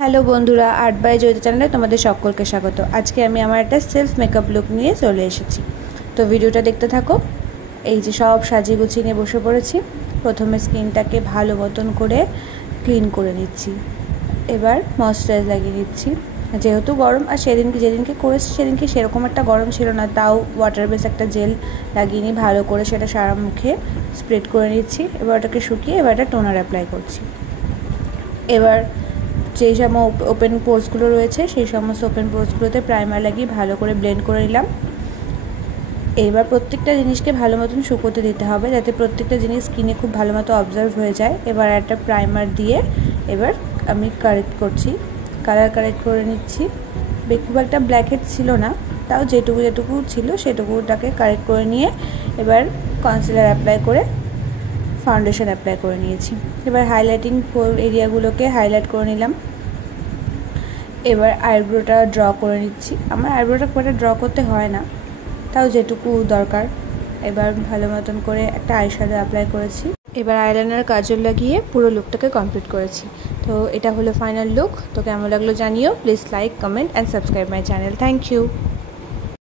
Hello বন্ধুরা, art by Joyita চ্যানেলে তোমাদের সকলকে স্বাগত। আজকে আমি আমার একটা সেলফ মেকআপ লুক নিয়ে চলে এসেছি, তো ভিডিওটা দেখতে থাকো। এই যে সব সাজিয়ে গুছিয়ে নিয়ে বসে পড়েছি। প্রথমে স্কিনটাকে ভালো মতন করে ক্লিন করে নিচ্ছি, এবার ময়শ্চারাইজ লাগিয়ে নিচ্ছি। যেহেতু গরম, আর যেদিনকে করেছি সেদিনকে সেরকম একটা গরম ছিল না, তাও ওয়াটার বেস একটা জেল লাগিয়ে নিয়ে ভালো করে সেটা সারা মুখে স্প্রেড করে নিচ্ছি। এবার ওটাকে শুকিয়ে এবার একটা টোনার অ্যাপ্লাই করছি। এবার যেই সব ওপেন পোর্সগুলো রয়েছে সেই সমস্ত ওপেন পোর্সগুলোতে প্রাইমার লাগিয়ে ভালো করে ব্লেন্ড করে নিলাম। এবার প্রত্যেকটা জিনিসকে ভালো মতন শুকোতে দিতে হবে, যাতে প্রত্যেকটা জিনিস স্কিনে খুব ভালো মতো অবজার্ভ হয়ে যায়। এবার একটা প্রাইমার দিয়ে এবার আমি কারেক্ট করছি, কালার কারেক্ট করে নিচ্ছি। খুব একটা ব্ল্যাকহেড ছিল না, তাও যেটুকু ছিল সেটুকুটাকে কারেক্ট করে নিয়ে এবার কনসিলার অ্যাপ্লাই করে ফাউন্ডেশন অ্যাপ্লাই করে নিয়েছি। এবার হাইলাইটিং এরিয়াগুলোকে হাইলাইট করে নিলাম। এবার আইব্রোটা ড্র করে নিচ্ছি। আমার আইব্রোটা খুব একটা ড্র করতে হয় না, তাও যেটুকু দরকার। এবার ভালো মতন করে একটা আইশ্যাডো অ্যাপ্লাই করেছি। এবার আইলাইনার কাজল লাগিয়ে পুরো লুকটাকে কমপ্লিট করেছি। তো এটা হলো ফাইনাল লুক। তো কেমন লাগলো জানিও। Please like, comment and subscribe my channel. Thank you.